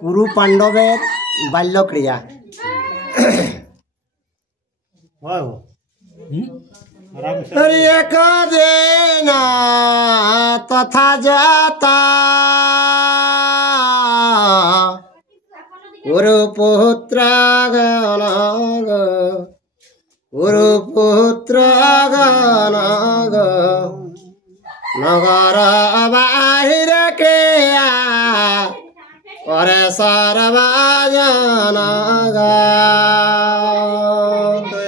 কুরু পাণ্ডবের বাল্যক্রিয়া। একদিন তথা যাতা কুরুপুত্র গণ নগর বাহিরে ক্রিয়া করে সর্বজন।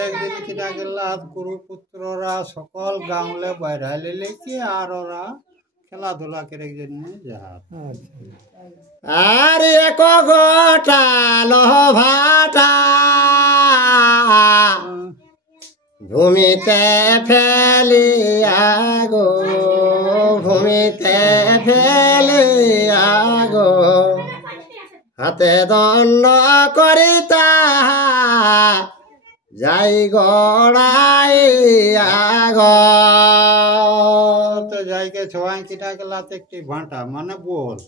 একদিন কিনা গেলা কুরুপুত্ররা সকল গাঁওলে বাইরে লেকি আর ওরা খেলাধুলা করে জন্য যাহা আর এক গোটা লোভাটা ভূমিতে ফেলিয়া গো, ভূমিতে ফেলিয়া গো, হাতে দণ্ড করিতা যাই গড়াইয়া গো। তো যাইকে ছোঁয়াই কিনা গেলাতে একটি ভাঁটা মানে বল,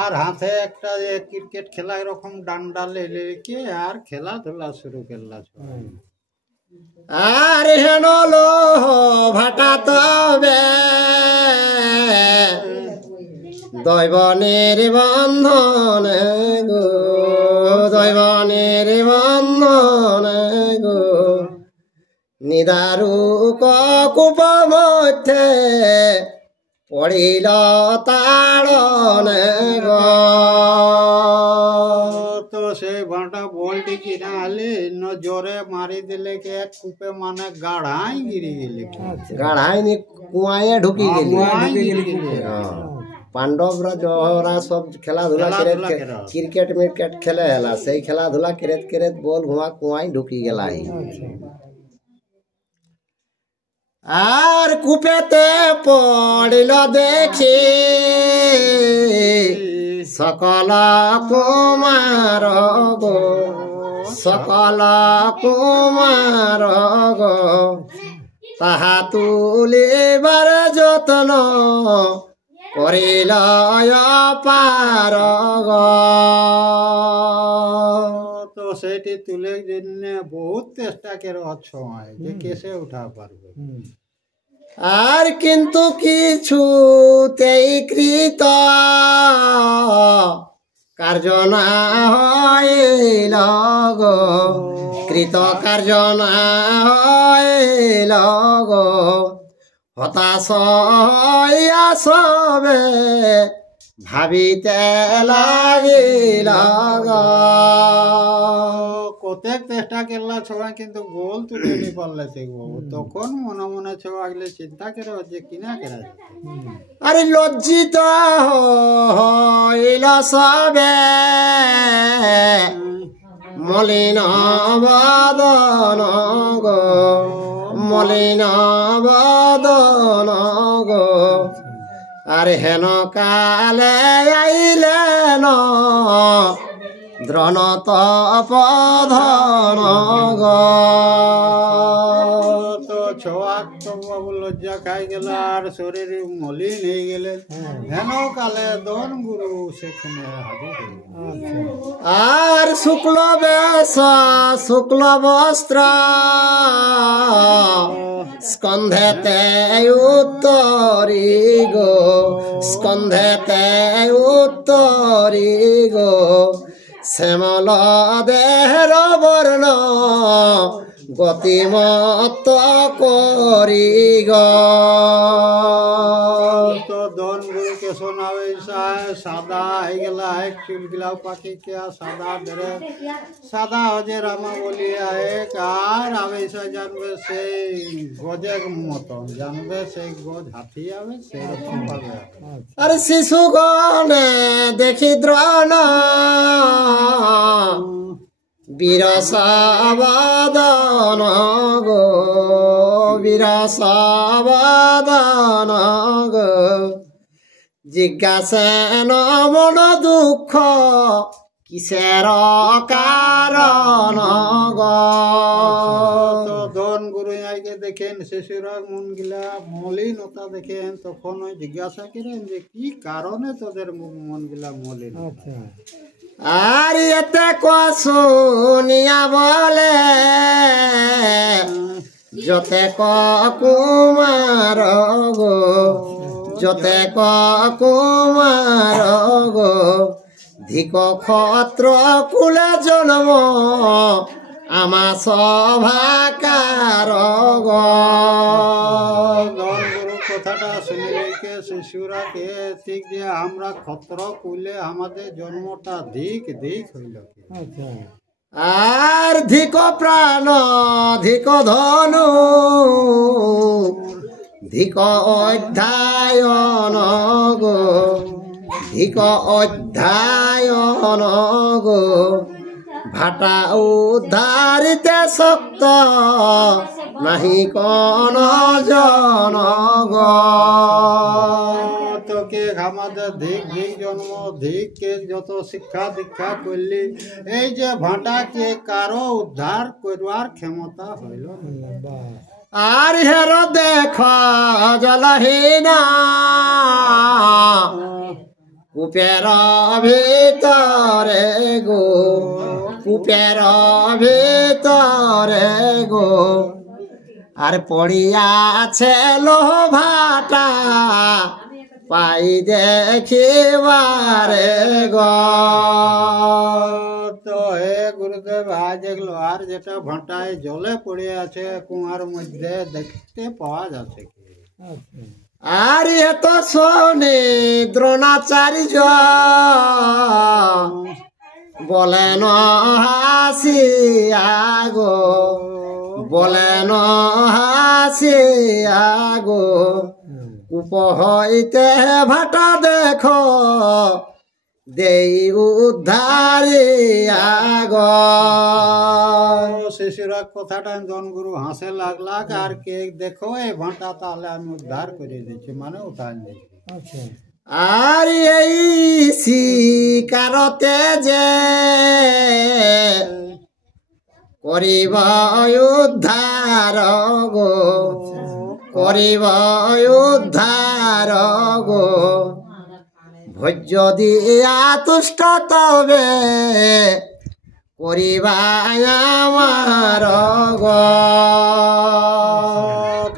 আর হাতে একটা ক্রিকেট খেলা এরকম ডান্ডা লেকে আর খেলাধুলা শুরু করলা। আর হেন লোহ ভাটা তবে দৈব নির্বন্ধন গো, দৈব নির্বন্ধন গো, নিদারু কূপ মধ্যে পড়িল তাড়ন গো। তো সেই ভাঁটা বলটি কিনা আলে জোরে মারি দিলে কে এক কূপে মানে গাড়াই গিরি গেলে, গাড়াই নি কুয়ায় ঢুকি গেলি। পাণ্ডবরা জহরা সব খেলাধুলা করে ক্রিকেট মিরকেট খেলে হেলা, সেই খেলাধুলা কেরেত কেরেত বল ঘুমা কুয়ায় ঢুকি গেলাই। আর কূপেতে পড়িল দেখি সকল কুমার গো, সকল কুমার গো, তাহা তুলিবার যত্ন করিল পার গো। তো সেটি তুলে জন্য বহুত চেষ্টা করে সময় যে কেসে উঠা পারবে, আর কিন্তু কিছুতেই কৃত কার্য না হইল গো, কৃত কার্য না হইল গো, হতাশ হইয়া সবে ভাবিতে লাগিল গো। কতক চেষ্টা করলা সবাই কিন্তু গোল তুলে নি পারলে তখন মনে মনে সবাই চিন্তা করে যে কিনা করা যায়। আরে লজ্জিত হইল সবে মলিন বদন গো, মলিন বদন গো, আর হেন কালে আইলেন দ্রোণ তপধন গো। তো ছোয়া তো বাবু লজ্জা খাই গেল আর শরীর মলিন হয়ে গেলে, হেন কালে দন গুরু সেখানে হাজির হইল। আর শুক্ল বেশ শুক্ল বস্ত্র স্কন্ধেতে উত্তরি গো, স্কন্ধেতে উত্তরি গো, শ্যামল দেহের বর্ণ গতিমত করি গো। তো দন গুরুকে শোনাবে সাদা হয়ে গেল এক চুলগিলাও পাখি কে সাদা ধরে সাদা হজে রামা বলি এক আর আবেশা জানবে সেই গজের মতন জানবে সেই গজ হাতি হবে সেই রকম পাবে। আর শিশুগণে দেখি দ্রোণ বীরসাবাদন গো, বীরসাবাদন গো, জিজ্ঞাসেন মন দুঃখ কিসের কারণ গো। তো ধন গুরু আইকে দেখেন শিশুরা মন গিলা মলিনতা দেখেন, তখন ওই জিজ্ঞাসা করেন যে কি কারণে তোদের মন গিলা মলিন। আর এতে শুনিয়া বলে যতে কুমার গো, যতে কুমার গো, ধিক ক্ষত্র কুলে জন্ম আমা সভাকার গো। কথাটা শুনে রেখে শিশুরা কে ঠিক যে আমরা ক্ষত্র কুলে আমাদের জন্মটা ধিক ধিক হইল। আর ধিক প্রাণ ধিক ধনু ধিক অধ্যায়ন গো, ধিক অধ্যায়ন গো, ভাটা উদ্ধারিতে শক্ত নাহি কোন জন গো। তোকে আমাদের ধিক ধিক জন্ম ধিক কে যত শিক্ষা দীক্ষা করলি, এই যে ভাটাকে কারো উদ্ধার করবার ক্ষমতা হইল। আর হের দেখ জলহীনা কূপের ভিতরে গো, কূপের ভিতরে গো, আর পড়িয়াছে লোভাটা পাই দেখিবারে গো। তো হে গুরুদেব, আজ এগুলো আর যেটা ভাটায় জলে পড়ে আছে কুয়ার মধ্যে দেখতে পাওয়া যাচ্ছে কি? আর এ তো শোনে দ্রোণাচার্য বলেন হাসিয়া গো, বলেন হাসিয়া গো, কূপ হইতে ভাটা দেখো দেই উদ্ধারিয়া গো। শিশুরা কথাটা জনগুরু হাসে লাগলা, আর কে দেখো এই ভাটা তাহলে আমি উদ্ধার করে দিচ্ছি, মানে উদ্ধার দিচ্ছি। আর এই শিকারতে যে করিব উদ্ধার গো, করিব উদ্ধার গো, ভোজ্য দিয়া তুষ্ট তবে করিবা আমার গো।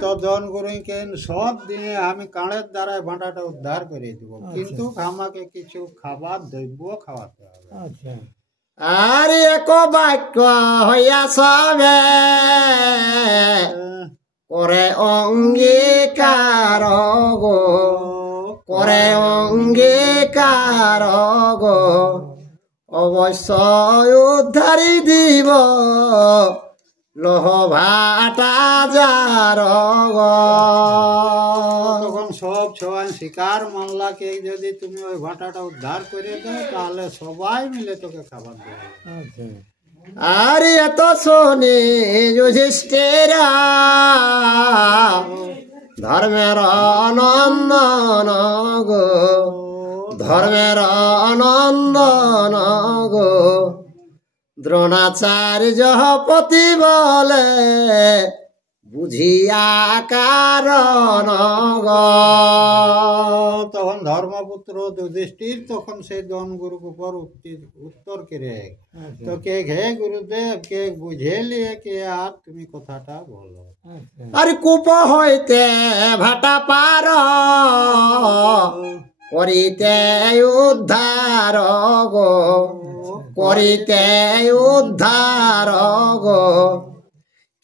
তো জনগুরুকে সব দিনে আমি কাঁড়ের দ্বারাই ভাঁটাটা উদ্ধার করে দিব, কিন্তু আমাকে কিছু খাবার দ্রব্য খাওয়াতে হবে। আর এক বাক্য হইয়া সবে করে অঙ্গীকার গো, করে অঙ্গীকার গো, অবশ্যই উদ্ধারি দিব লোহ ভাটা যার গো। তখন সব সবাই শিকার মামলাকে যদি তুমি ওই ভাটাটা উদ্ধার করে দাও, তাহলে সবাই মিলে তোকে খাবার দেবে। আর এত শোনে যুধিষ্ঠিরা ধর্মের নন্দন গো, ধর্মের নন্দন গো, দ্রোণাচার্য পতি বলে বুঝিয়া কারণ গো। তখন ধর্মপুত্র যুধিষ্ঠির তখন সেই জনগুরুর উপর উত্তর করে তো কে হে গুরুদেব কে বুঝে লিয়ে কে আর তুমি কথাটা বলো। আর কূপ হইতে ভাটা পার করিতে উদ্ধার গো, করিতে উদ্ধার গো,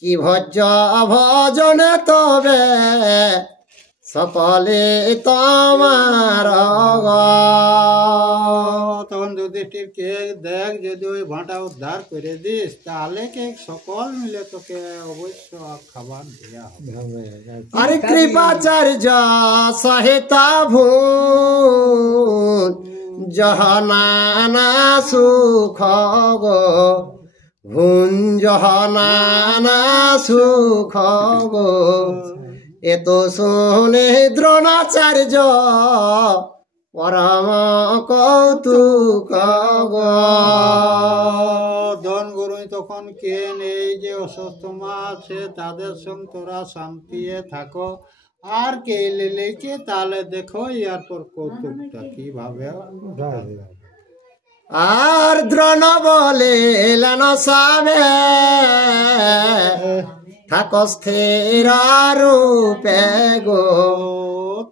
কি ভজ ভজনে তবে সকলে তোমার গো। তখন যুধিষ্ঠির কে দেখ যদি ওই ভাটা উদ্ধার করে দিস তাহলে কে সকল মিলে তোকে অবশ্য খাবার দেওয়া হবে। আরে কৃপাচার্য সহিত ভূন জহনানা সুখ গো, ভুন জহনানা সুখ গো, এত শুনে দ্রোণাচার্য পরম কৌতুক গো। ধন গুরু তখন তখন কেন এই যে অসুস্থ মা আছে তাদের সঙ্গে তোরা শান্তিতে থাকো আর কে লেলেকে তাহলে দেখো এরপর কৌতুকটা কিভাবে আর দ্রোণ বলিলেন সবে থাকো স্থির রূপে গো,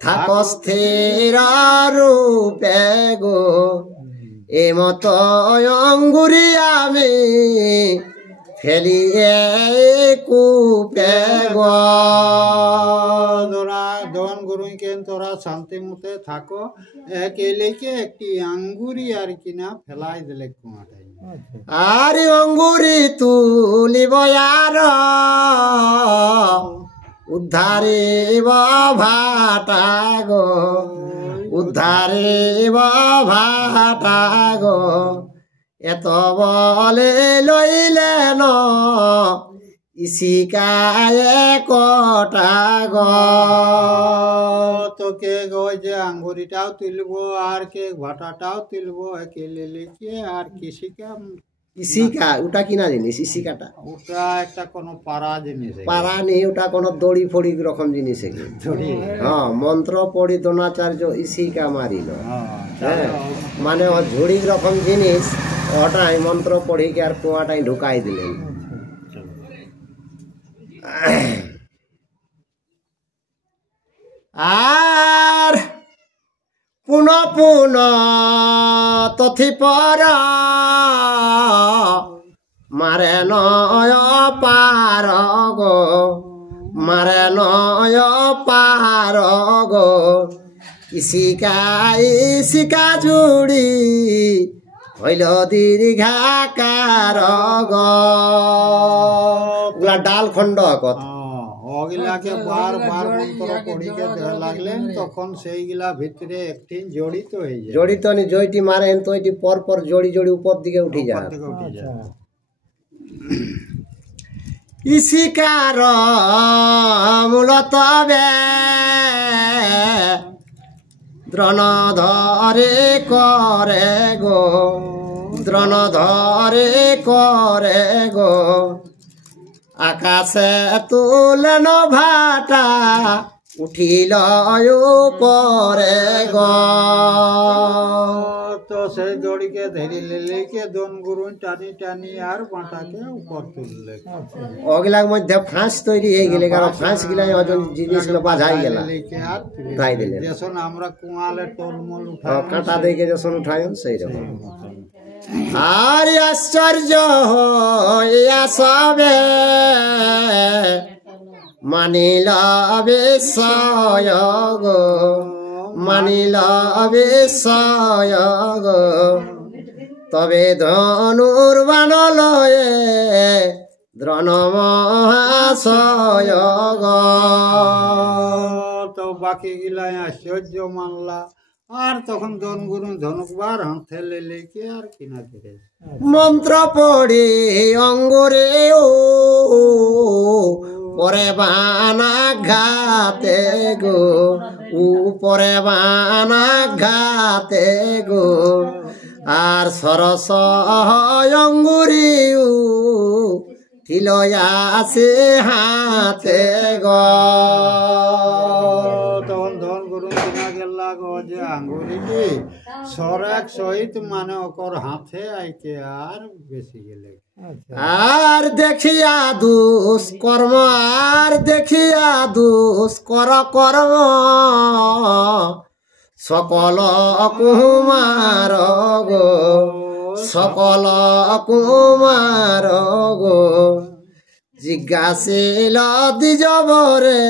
থাকো স্থির রূপে গো, এমত অঙ্গুরি আমি ফেলিয়ে কূপে গো। ধন গুরুকে তোরা শান্তি মতে থাকো, এলেকে একটি আঙ্গুরি আর কিনা ফেলাই দিলে কুয়াটাই। আর অঙ্গুরি তুলিব আর উদ্ধারিব ভাটা গো, উদ্ধারিব ভাটা গো, এত বলে লইলেন ইসিকায় কটা গো। তোকে গো যে আঙ্গুরিটাও তুলবো আর কে ভাটাটাও তুলবো একেলে লিখে আর কিসিকা ইসিকা ওটা কিনা জিনিস ইসিকাটা? ওটা একটা কোনো পাড়া জিনিস, পাড়া নেই, ওটা কোনো দড়ি ফড়ি রকম জিনিস। হ্যাঁ, মন্ত্র পড়ি দ্রোণাচার্য ইসিকা মারিল। হ্যাঁ, মানে ও ঝুড়ি রকম জিনিস, ওটাই মন্ত্র পড়িকে আর কুয়াটাই ঢুকাই দিলেন। আর পুনঃ পুনঃ তথি পর মারে নয় পার গো, মারে নয় পার গো, ইসিকা ইসিকা জুড়ি হইল দীর্ঘাকার গো। ওগুলা ডাল খণ্ড কথা ওগুলাকে বার বার মন্ত্র পড়িকে দেওয়া লাগলেন, তখন সেইগুলা ভিতরে একটি জড়িত হয়ে যায়। জড়িত নি জয়টি মারেন তো এটি পর পর জড়ি জড়ি উপর দিকে উঠে যায়। ইসিকার মূলত দ্রোণ ধরে করে গো, দ্রোণ ধরে করে গো, আকাশে তুলেন ভাটা উঠিল পরে গো। তো সেই দড়িকে ধরে লেলেকে দন গুরু টানি টানি আর বাঁটাকে উপর তুললে। ওগুলার মধ্যে ফাঁস তৈরি হয়ে গেলে, কারণ ফাঁস গিলা ওজন জিনিসগুলো বাঁধাই গেল, উঠাই দিলেন। যখন আমরা কুয়ালে টলমল উঠাই কাঁটা দেখে যখন উঠাই সেই রকম। আর আশ্চর্য হইয়া সবে মানিল বিস্ময় গো, মানিল বিস্ময় গো, তবে ধনুর বান লয়ে দ্রোণ মহাশয় গো। তো বাকি গিলাই আশ্চর্য মানলা, আর তখন ধন গুরু ধনুকবার হাতে লেলেকে আর কিনা ধীরে মন্ত্র পড়ি অঙ্গুরে ও পরে বানা ঘাতে গো, উপরে বানা ঘাতে গো, আর সরস অঙ্গুরি থিলয়াসে হাতে গো। তখন ধন গুরু কিনা গেলা গো যে আঙ্গুরিটি সরাক সহিত মানে ওকর হাতে আইকে আর বেশি গেলে। আর দেখিয়া দুষ্কর্ম, আর দেখিয়া দুষ্কর কর্ম, সকল কুমার গো, সকল কুমার গো, জিজ্ঞাসিল দ্বিজবরে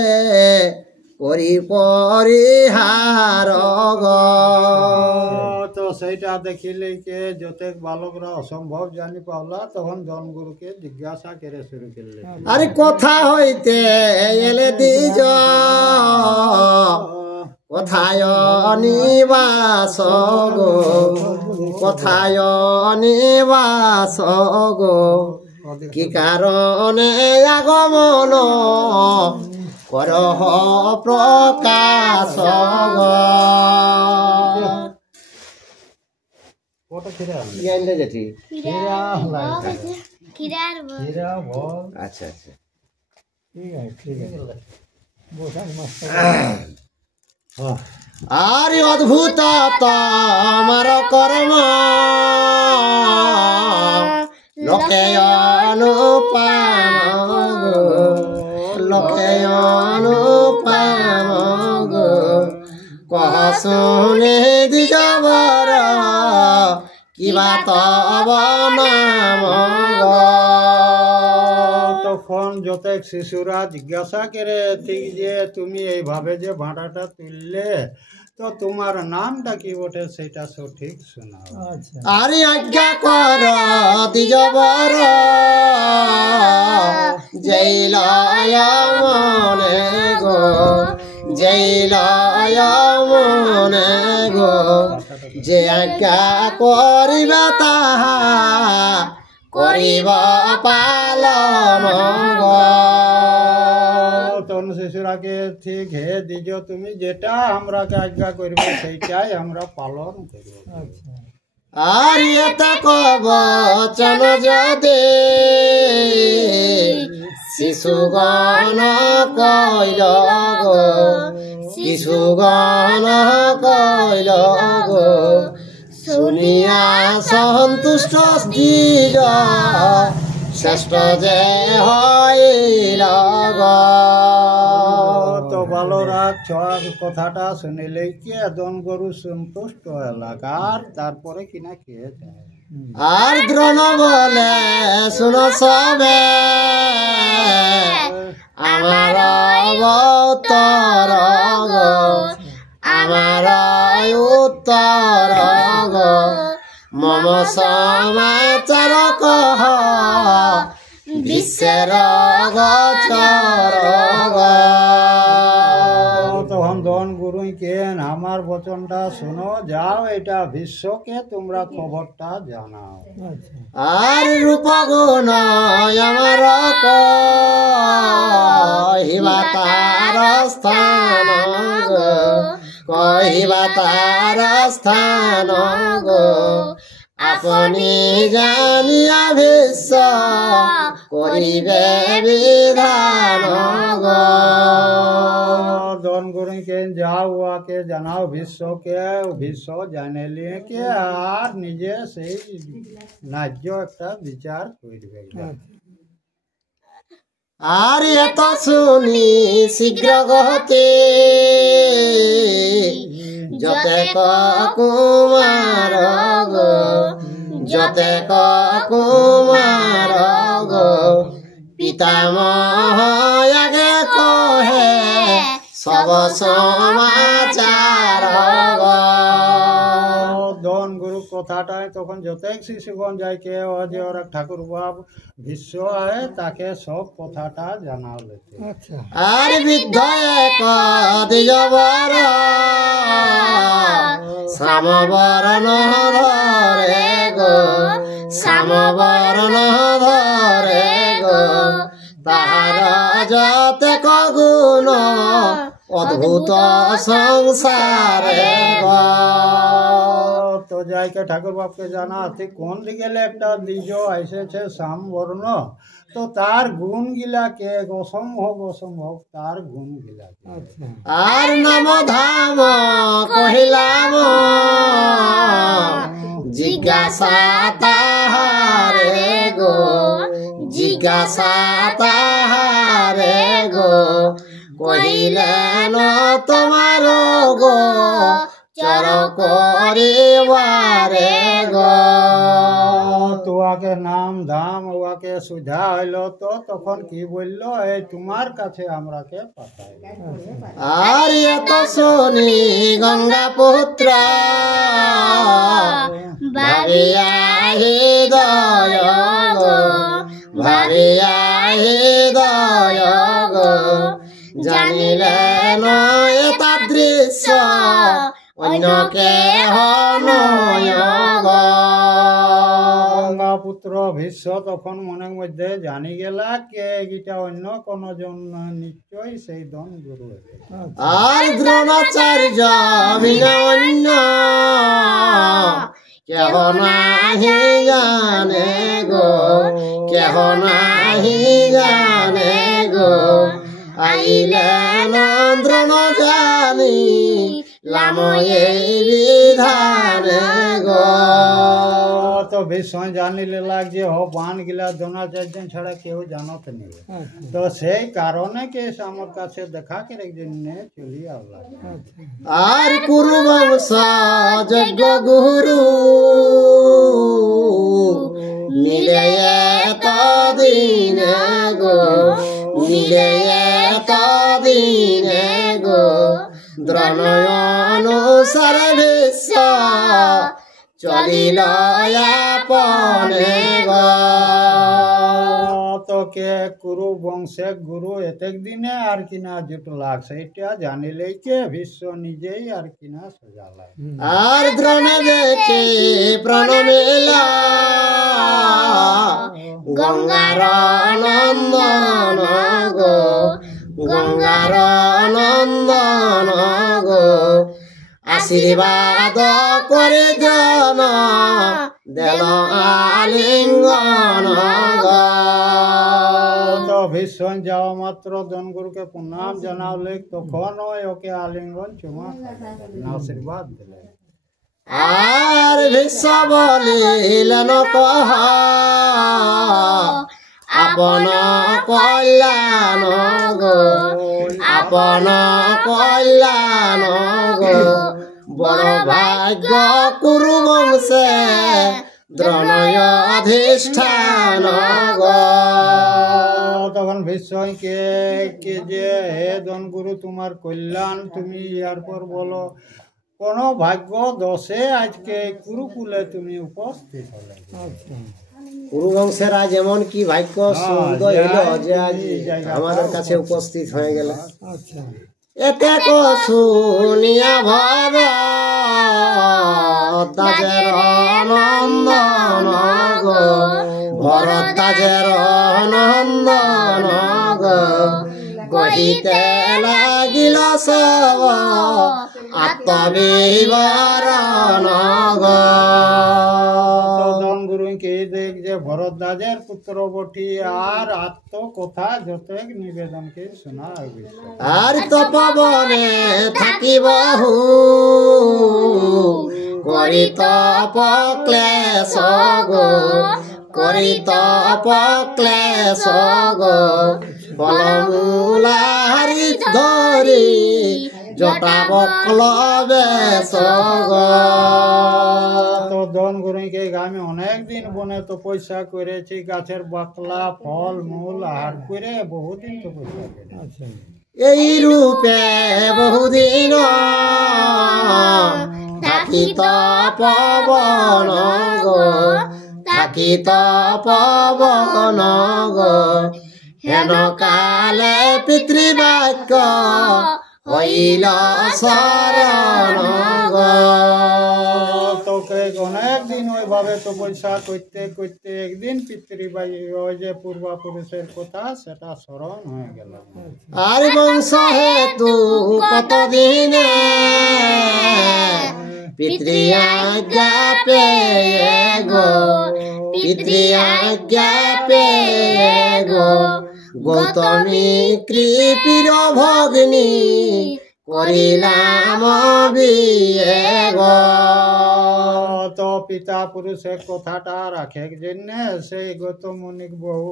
করি পরিহার গো। তো সেইটা দেখিলে কে যতেক বালকরা অসম্ভব জানি পাওলা, তখন ধনগুরুকে জিজ্ঞাসা করে শুরু করলে, আরে কথা হইতে এলে দ্বিজ, কোথায় নিবাস গো, কোথায় নিবাস গো, কি কারণে আগমন করহ প্রকাশ গো। কটা খিরা কি আনলে জেঠি? খিরা ভোগ। আচ্ছা আচ্ছা, ঠিক আছে ঠিক আছে। আরে অদ্ভুত তোমার কর্ম, লোকে অনুপম গো, লোকে অনুপম গো, কহ শুনে দিজবর কিবা তব নাম গো। তখন যতেক শিশুরা জিজ্ঞাসা করে ঠিক যে তুমি এইভাবে যে ভাঁটাটা তুললে তো তোমার নামটা কি বটে সেটা সঠিক শোনাও। আরে আজ্ঞা কর দিজবর জৈলয় মনে গো, জৈলয় মনে গো, যে আজ্ঞা করিবা তাহা করিব পালন গো। তখন শিশুরাকে ঠিক হে দিজ তুমি যেটা আমরাকে আজ্ঞা করবে সেইটাই আমরা পালন করব। আর এতে কবচন যদি শিশুগণ কইল গো, শিশুগণ কইল গো, শুনিয়া সন্তুষ্ট দ্বিজ শ্রেষ্ঠ যে হইল গো। তো বালরা ছয় কথাটা শুনিলে কি দন গরু সন্তুষ্ট এলাকার তারপরে কিনা খেয়ে যায়। আর দ্রোণ বলে শুন সবে আমার উত্তর গো, আমার উত্তর গো, মম সমাচার কহ বিশ্বের গোচর গো। তখন দন গুরু কেন আমার বচনটা শোনো, যাও এটা বিশ্বকে তোমরা খবরটা জানাও। আর রূপ গুণ আমার কহিবা তার স্থান গো, কহিবা তার স্থান গো, আপনি জানিয়া বিশ্ব করিবে বিধান গো। দন গুরু কেন যাও উহাকে জানাও বিশ্বকে, বিশ্ব জানিলে কে আর নিজে সেই ন্যায্য একটা বিচার করবে। আর এত শুনি শীঘ্র গতি যতেক কুমার গো, যতেক কুমার গো, পিতামহ আগে কহে সব সমাচার গো। দন গুরু কথাটাই তখন যতেক শিশুগণ যায় কে যে ওরা ঠাকুর বাব বিশ্ব আয় তাকে সব কথাটা জানালে। আর বৃদ্ধ এক দিজবর শ্যামবরণ ধরে গো, শ্যামবরণ ধরে গো, তাহার যতেক গুণ অদ্ভুত সংসারে গো। তো যাইকে ঠাকুর বাপকে জানা ঠিক কোন দিকে একটা দ্বিজ এসেছে শ্যামবর্ণ, তো তার গুণ গিলা কে অসম্ভব অসম্ভব তার গুণ গিলা। আর নাম ধাম কহিলাম জিজ্ঞাসা তাহারে গো, জিজ্ঞাসা তাহারে গো, কহিলেন তোমার গো চর করিবারে গো। তোয়াকে নাম ধাম ওয়াকে সুঝা হইলো তো তখন কি বললো, এই তোমার কাছে আমরাকে পাঠাই। আর এত শুনি গঙ্গা পুত্র ভাবিয়া হৃদয় গো, ভাবিয়া হৃদয় গো, জানিলেন এটা দৃশ্য অন্য কেহ নয় গো। গঙ্গা পুত্র ভীষ্ম তখন মনের মধ্যে জানি গেলা কে এটা অন্য কোন জন নিশ্চয়ই সেই দন গুরু। আর দ্রোণাচার্য বিনা অন্য কেহ নাহি জানে গো, কেহ নাহি জানে গো, আইলে নন্দ্রন জানি লাময়ে বিধানে গো। তো ভীষণ জানিলে লাগছে হ বান গিলা দ্রোণাচার্য ছাড়া কেউ জানত নেই। তো সেই কারণে কে আমার কাছে দেখা করে জন্য চলি আসলাম। আর কুরু বংশ যজ্ঞ গুরু মিলে তদিনে গো, মিলে তদিনে গো, দ্রোণ অনুসার বিশ্ব চলিল আপনে গো। তো কে কুরু বংশে গুরু এতেক দিনে আর কিনা জুটলাক সেইটা জানিলে কে ভীষ্ম নিজেই আর কিনা সোজালাক। আর দ্রোণে দেখে প্রণমিলা গঙ্গার নন্দন গো, গঙ্গার নন্দন গো, আশীর্বাদ করে জন দেল আলিঙ্গন গো। তো ভীষণ যাওয়া মাত্র ধনগুরুকে প্রণাম জানালে তখন ওকে আলিঙ্গন চুমা আশীর্বাদ দিলেন। আর ভীষ্ম বলিলেন কহ আপন কল্যাণ গো, আপন কল্যাণ গো, বড় ভাগ্য কুরু বংশে দ্রোণয় অধিষ্ঠান গো। তখন ভীষ্ম কে যে হে ধনগুরু তোমার কল্যাণ তুমি ইয়ার পর বলো কোন ভাগ্য দোষে আজকে কুরুকুলে তুমি উপস্থিত হলে। কুরু বংশের আজ এমন কি ভাগ্য সুন্দর হইল যে আজ আমাদের কাছে উপস্থিত হয়ে গেল। এতে শুনিয়া ভরতাজের নন্দন গো, ভরতাজের নন্দন গো, কহিতে লাগিল সব আত্মবিবরণ গো। ধনগুরুকে দেখ যে ভরদ্বাজের পুত্র বটি আর আত্ম কথা যত নিবেদনকে শোনা হবে। আর তপবনে থাকি বহু করি তপ ক্লেশ গো, করি তপ ক্লেশ গো, ফলমূলা হারি ধরি জটা বকল বেশ গো। তো ধনগুরুকে আমি অনেক দিন বনে তো পয়সা করেছি, গাছের বাকলা ফল মূল আহার করে বহুদিন তো পয়সা করেছি। এই রূপে বহুদিন থাকি তপবন গো, থাকি তপবন গো, হেন কালে পিতৃবাক্য হইল শরণ গো। তোকে অনেক দিন ওইভাবে তো পয়সা করতে করতে একদিন পিতৃবাই ওই যে পূর্বপুরুষের কথা সেটা স্মরণ হয়ে গেল। আর বংশ হেতু কতদিনে পিতৃআজ্ঞা পেয়ে গো, পিতৃআজ্ঞা পেয়ে গো, গৌতমী কৃপির ভগ্নী করিলাম বিয়ে গো। তো পিতা পুরুষের কথাটা রাখে জন্য সেই গৌতম মুনির বহু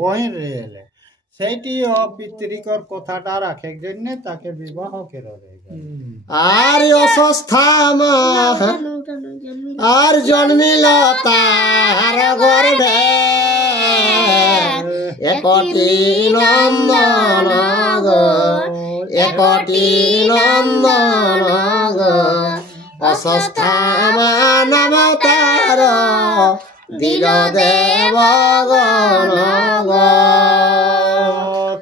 বহিন রেলে সেইটি পিতৃকর কথাটা রাখে জন্য তাকে বিবাহ করে। আর অস্থাম আর জন্মিল তাহার গর্ভে একটি নন্দন গো, একটি নন্দন গো, অস্থাম নাম তার দিল দেবগণ গো।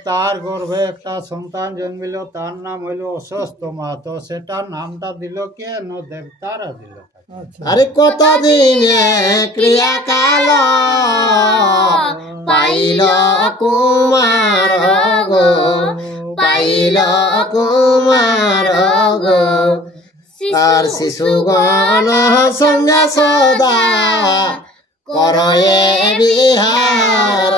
তার গর্ভে একটা সন্তান জন্মিল, তার নাম হইল অশ্বস্তমা। তো সেটার নামটা দিল কে না দেবতারা দিল। আরে কতদিনে ক্রিয়াকাল পাইল কুমার গো, পাইল কুমার গো, আর শিশুগণ সঙ্গে সদা করয়ে বিহার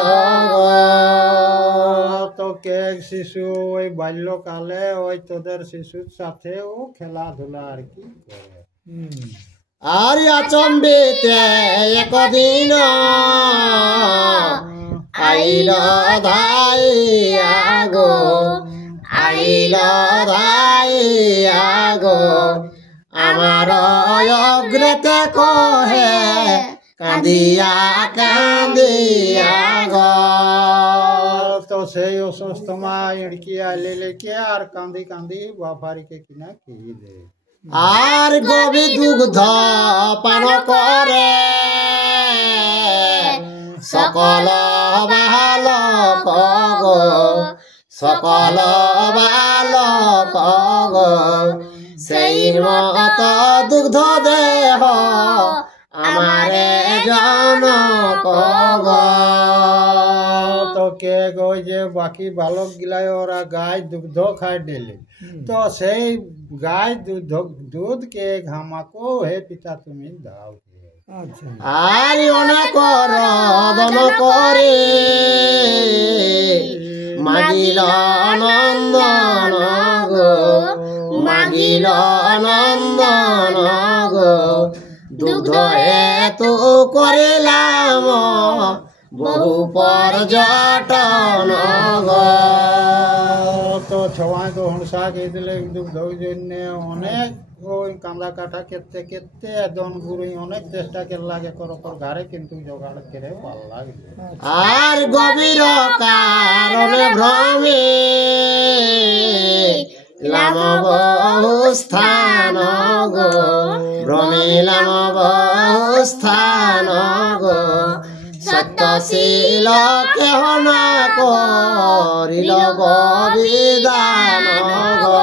তো কে শিশু ওই বাল্যকালে ওই তোদের শিশুর সাথেও খেলাধুলা আর কি করে। আর আচম্বিতে একদিন আইল ধাইয়া গো, আইল ধাইয়া গো, আমার অগ্রতে কহে কাঁদিয়া কাঁদিয়া গো। তো সেই অসুস্থ মা ইড়কি আইলে লেকে আর কান্দি কান্দি বাপারিকে কিনা খেয়ে দে। আর গভীর দুগ্ধ পান করে সকল বালক গো, সকল বালক গো, সেই মত দুগ্ধ দেহ আমারে জনক গো। তো কে গো যে বাকি বালক গিলাই ওরা গাই দুগ্ধ খায় ডেলি, তো সেই গাই দুধ কে ঘামাকো হে পিতা তুমি দাও। আর অনেক রদন করে মাগিল নন্দন গো, মাগিল নন্দন গো, দুগ্ধ হেতু করিলাম বহু পর্যটন গো। তো ছয় তো হংসা কে দিলে দুগ্ধ জন্য অনেক ওই কাঁদা কাটা কেতে কেতে দন গুরুই অনেক চেষ্টা করলাগে করপর ঘরে কিন্তু জোগাড় করে পাল্লা। আর গভীর কারণে ভ্রমে লাম বহু স্থান গো, ভ্রমে লাম বহু স্থান গো, সত্যশীল কেহ না করিল গবিদান গো।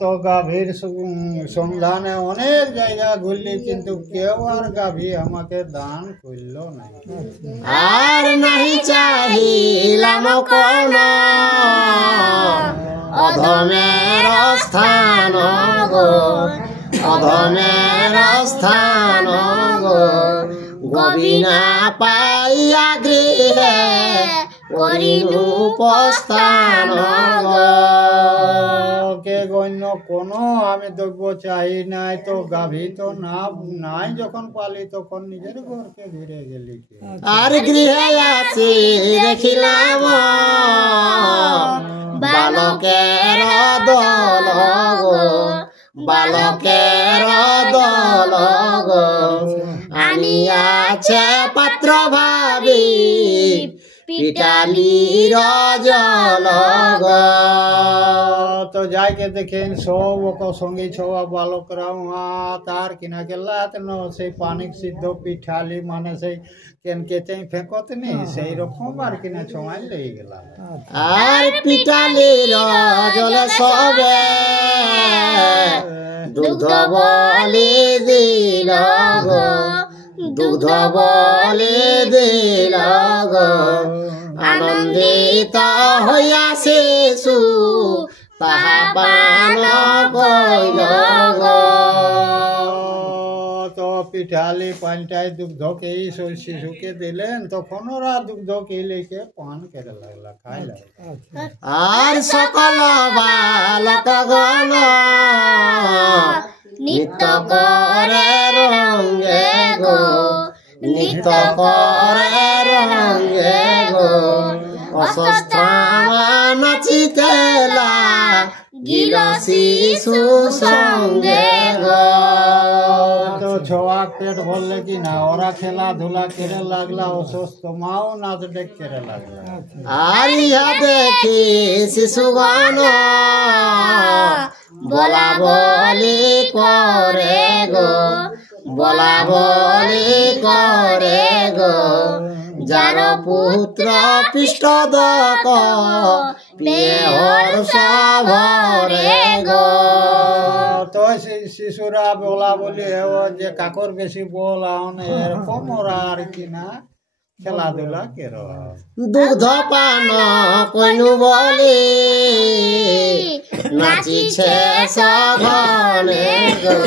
তো গাভীর সন্ধানে অনেক জায়গা ঘুরলি কিন্তু কেউ আর গাভী আমাকে দান করল না। আর নাহি চাহিলাম কোন অধমের স্থান গো, অধমের স্থান গো, গবিনা পাইয়া গৃহে করিনু উপস্থান গো। কে গণ্য কোনো আমি দ্রব্য চাই নাই, তো গাভী তো না নাই যখন পালি তখন নিজের ঘরকে ঘুরে গেলি। আর গৃহে আসি দেখিলাম বালকের দল গো, বালকের দল গো, আনিয়াছে পাত্র ভাবি পিটালির জল গো। তো যাইকে দেখেন সব সঙ্গী ছোয়া বালকরা তার কিনা গেলা সেই পানিক সিদ্ধ পিঠালি মানে সেই কেনকে চাই ফেঁকতে নেই সেই রকম আর কিনা সময় লেগে গেলাম। আর পিটালির জলে সবে দুগ্ধ বলি দিল গো, দুগ্ধ বলি দিল গো, আনন্দিত হইয়া শিশু তাহা পান কইল গো। তো পিঠালি পানটাই দুগ্ধ কে শিশুকে দিলেন, তখন ওরা দুগ্ধ কে লেকে পান করে লাগলা খাই লাগলা। আর সকল বালক গণ নিত্য করে রঙ্গে গো, নিত্য করে রঙ্গে গো, অসস্থামা নাচিতেলা গিল শিশু সঙ্গে গো। তো ছোয়া পেট ভরলে কি না ওরা খেলাধুলা করে লাগলা, অসুস্থ মাও নাচ ডেক করে লাগলা। আর ইহা দেখি শিশুগণ বলা বলি করে গো, বলা বলি করে গো, যার পুত্র পৃষ্ঠদক পেহর সভরে গো। তো শিশুরা বলা বলি যে কাকর বেশি বল এরকম ওরা আর কি না খেলাধুলা কের দুগ্ধ পান কইনু বলি নাচিছে সঘনে গো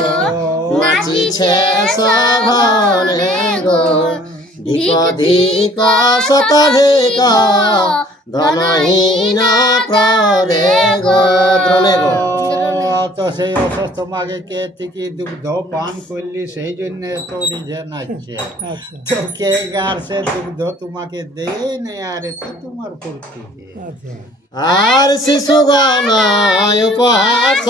নাচিছে সঘনে গো ধিক ধিক শতধিক ধনহীন ক্রোধে গো দ্রোণে গো। তো সেই অসুস্থ মাকে কে থেকে দুগ্ধ পান করলি সেই জন্য তো নিজে নাচছে তো কে গার সে দুগ্ধ তোমাকে দেই নেই আরে তো তোমার ফুর্তি আর শিশুগণ উপহাস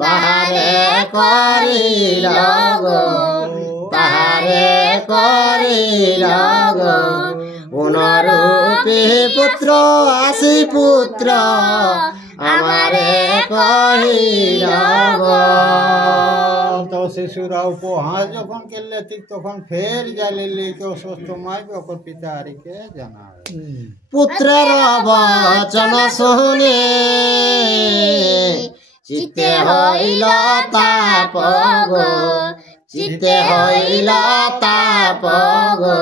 তাহারে করিল গো তাহারে করিল গো পুনরূপী পুত্র আসি পুত্র আমারে কহিল গো। তো শিশুরা উপহাস যখন করলে ঠিক তখন ফের জ্বালিলি কেউ সুস্থ মাই ওপর পিতা হারিকে জানাবে পুত্রের বচন শুনে চিত্তে হইল তাপ গো চিত্তে হইল তাপ গো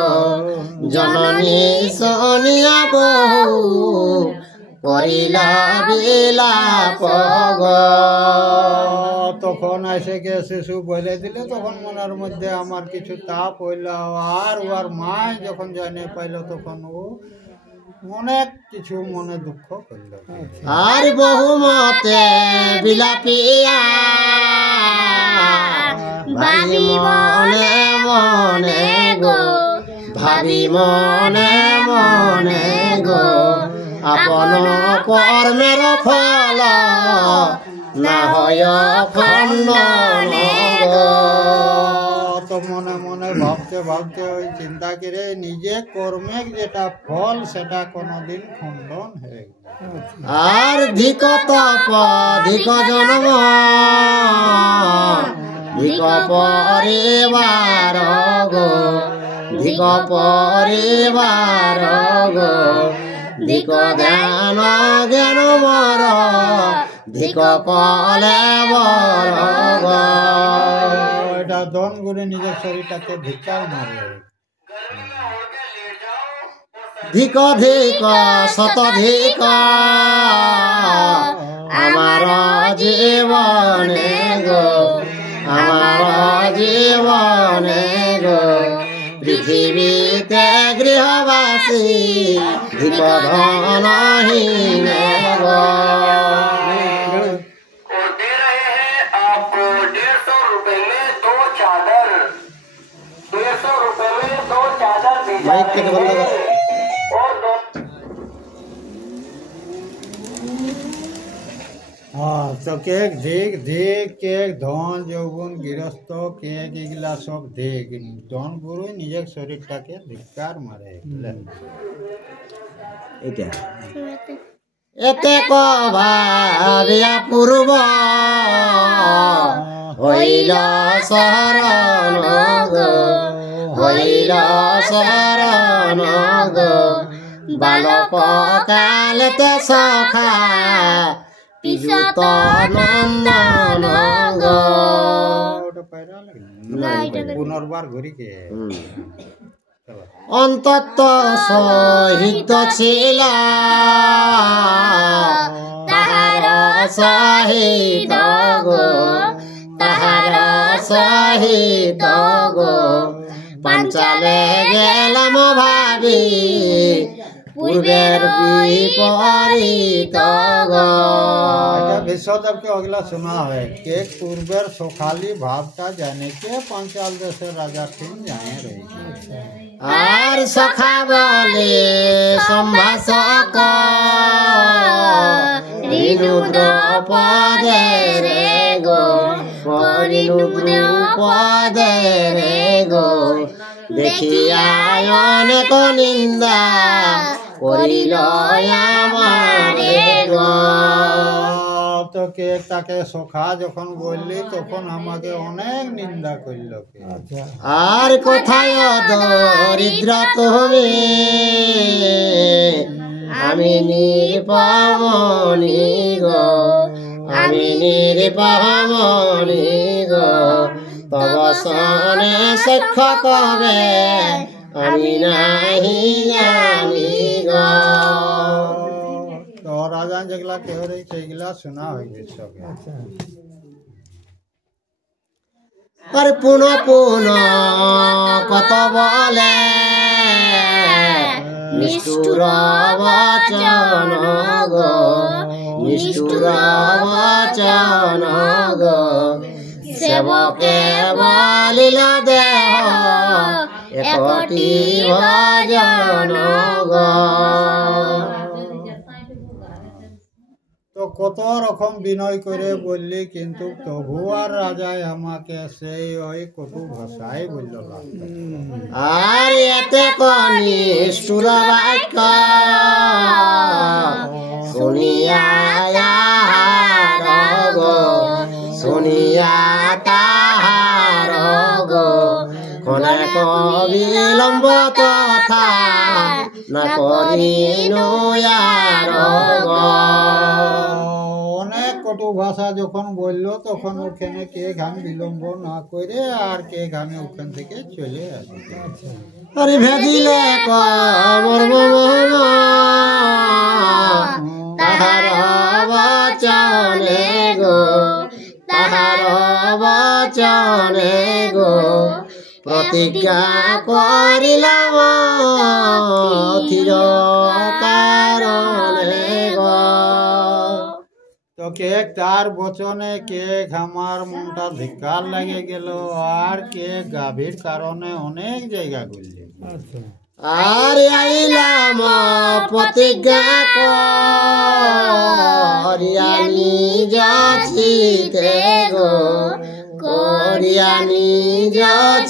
জননী শুনিয়া বহু করিল বিলাপ গো। তখন এসে গিয়ে শিশু বলে দিলে তখন মনের মধ্যে আমার কিছু তাপ হইল আর ওর মায় যখন জানে পাইল তখন ও অনেক কিছু মনে দুঃখ করল আর বহুমতে বিলাপিয়া ভাবি মনে মনে গো ভাবি মনে মনে গো আপন কর্মের ফল না হয় খণ্ডন গো। তো মনে মনে ভাবতে ভাবতে ওই চিন্তা করে নিজে কর্মের যেটা ফল সেটা কোনোদিন খণ্ডন হয়ে গেল আর ধিক তপ ধিক জন্ম ধিক পরিবার গো ধিক পরিবার গো ধিক ধ্যান জ্ঞান মর ধিক কলে বর গো। এটা দন করে নিজের শরীরটাকে ধিক্কার মারে ধিক ধিক শতধিক আমার জীবনে গো আমার জীবনে গো পৃথিবীতে গৃহবাসী ধিক ধনহীন গো। माइक के बंद कर हाँ तो केक धिक धिक केक धन যৌবন গৃহস্থ কেক এগুলা সব ধিক ধন গুরু নিজের শরীরটাকে ধিক্কার মারে এটা এতে কো ভাবিয়া পূর্ব হইল শরণ গো হইল শরণ গো বালক কালেতে সখা পিসুত নন্দন গো। পুনর্বার ঘুরিকে অন্তত সহিত ছিল তাহার সহিত গো তাহার সহিত গো পাঞ্চালে গেলাম ভাবি পূর্বের বিপরীত গো। विश्वदेव के अगला सुना है कि पूर्वेर सोखाली भावटा जाने के पांचाल देशे राजा तीन जाए रही আর সখা বলে সম্ভাষক ঋণুদ্র পদে রে গো ঋণুদ্র পদে রে গো দেখিয়া অনেক নিন্দা করিল আমারে গো। তো কে তাকে সখা যখন বললি তখন আমাকে অনেক নিন্দা করল আর কোথায় দরিদ্র তুমি আমি নিরুপমনি গো আমি নিরুপমনি গো তব সনে সাক্ষ্য কবে আমি নাহি জানি গো। তো রাজা যেগুলা কেউ রয়েছে সেগুলা শোনা হয়ে গেছে। আরে পুনঃ পুনঃ কত বলে নিষ্ঠুর বচন গো, নিষ্ঠুর বচন গো, সেবকে বলিল দেহ একটি ভজন গো। তো কত রকম বিনয় করে বললি, কিন্তু তবু আর রাজায় আমাকে সেই ওই কটু ভাষায় বলল। আর এতে নিষ্ঠুর বাক্য শুনিয়া গো, শুনিয়া তাহার গো, অনেক বিলম্ব তথা না করিনু আর গো। অনেক কটু ভাষা যখন বললো তখন ওখানে কে ঘাম বিলম্ব না করে আর কে ঘামে ওখান থেকে চলে আসে। আরে ভেদিলে কমর তাহার বচনে গো, তাহার বচনে গো, প্রতিজ্ঞা করিলাম থির কারণে গো। তো কে তার বচনে কে আমার মনটা ধিক্কার লাগে গেল, আর কে গাভীর কারণে অনেক জায়গা ঘুরল। আর আইলাম প্রতিজ্ঞা করিয়া নিজ চিতে গো, করিয়া নিজ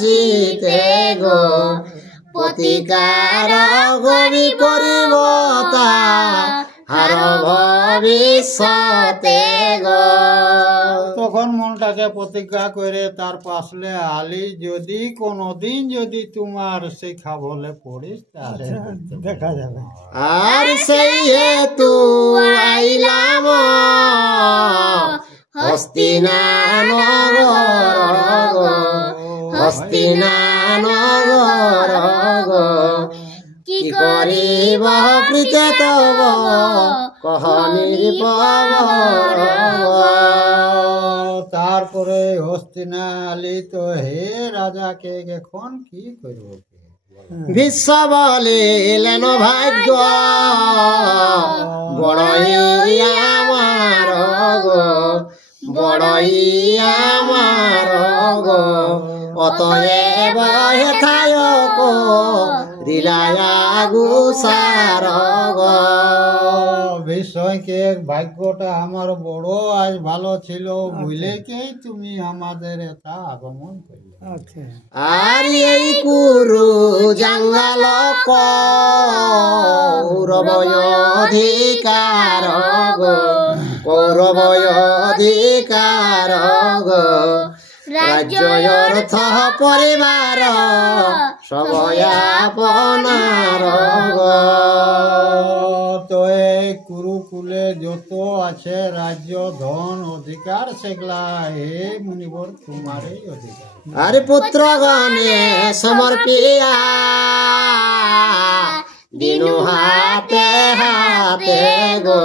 চিতে গো, প্রতিকার গবি করিব তাহার ভবিষ্যতে গো। তখন মনটাকে প্রতিজ্ঞা করে তার পাশলে আলি, যদি কোনোদিন যদি তোমার শিক্ষা বলে পড়িস তাহলে দেখা যাবে। আর সেই হেতু আইলাম হস্তিনানগর গো, হস্তিনানগর গো, কি করিব প্রীতে তব কহ নির্ভর। তারপরে হস্তিনা আলি, তো হে রাজাকে এখন কি করব? বিশ্ব বলিলেন ভাগ্য বড়ই আমার গো, বড়ই আমার গো, অতএব হেথায় রিলায়া গুসার গো। বিস্ময়কে ভাগ্যটা আমার বড় আজ ভালো ছিল, বুঝলে কে তুমি আমাদের এটা আগমন করলে। আর এই কুরু জঙ্গল কৌরব অধিকার গো, কৌরব অধিকার গো, রাজ্য অর্থ পরিবার সবই আপনার গো। তো এই কুরুকুলে যত আছে রাজ্য ধন অধিকার সেগুলা হে মুনিবর তোমারই অধিকার। আরে পুত্রগণে সমর্পিয়া দিনু হাতে হাতে গো,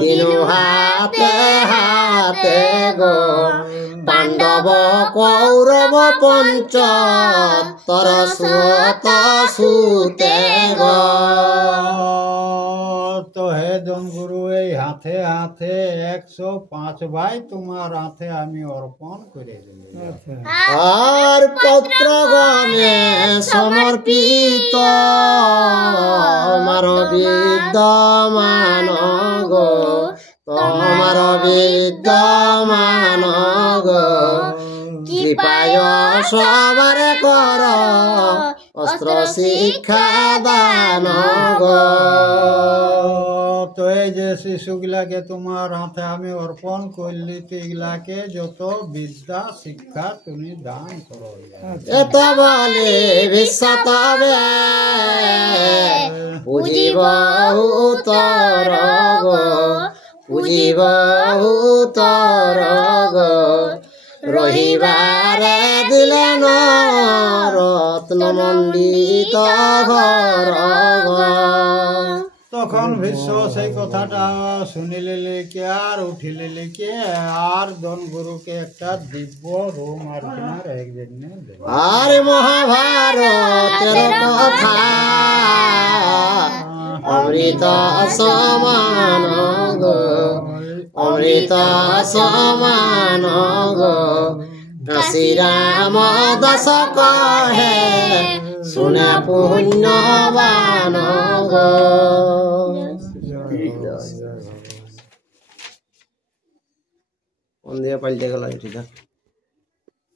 দিনু হাতে হাতে গো, পাণ্ডব কৌরব পঞ্চতর সুত সুতে গো। তো হে জনগুরু, এই হাতে হাতে 105 ভাই তোমার হাতে আমি অর্পণ করে দিলাম। আর পুত্রগণে সমর্পিত তোমার বিদ্যমান গো, তোমার বিদ্যমান গো, কৃপায় সবার কর অস্ত্র শিক্ষা দান গো। তো এই যে শিশুগুলাকে তোমার হাতে আমি অর্পণ করলি, এগুলাকে যত বিদ্যা শিক্ষা তুমি দান করো। এত বলে বিশ্ব তবে পুজিব উত্তর গো, পুজিব উত্তর গো, রহিবারে দিলেন রত্নমণ্ডিত ঘর। তখন ভীষ্ম সেই কথাটা শুনিলে লিখে আর উঠিলে লিখে আর জন গুরুকে একটা দিব্য রুম আর কিনার একদিনে দেব। আর মহাভারতের কথা অমৃত সমান গো, অমৃত সমান গো, শ্রীরাম দাস কহে শুনে পুণ্যবান গো। কোন দিয়ে পাল্টে গেল এটা?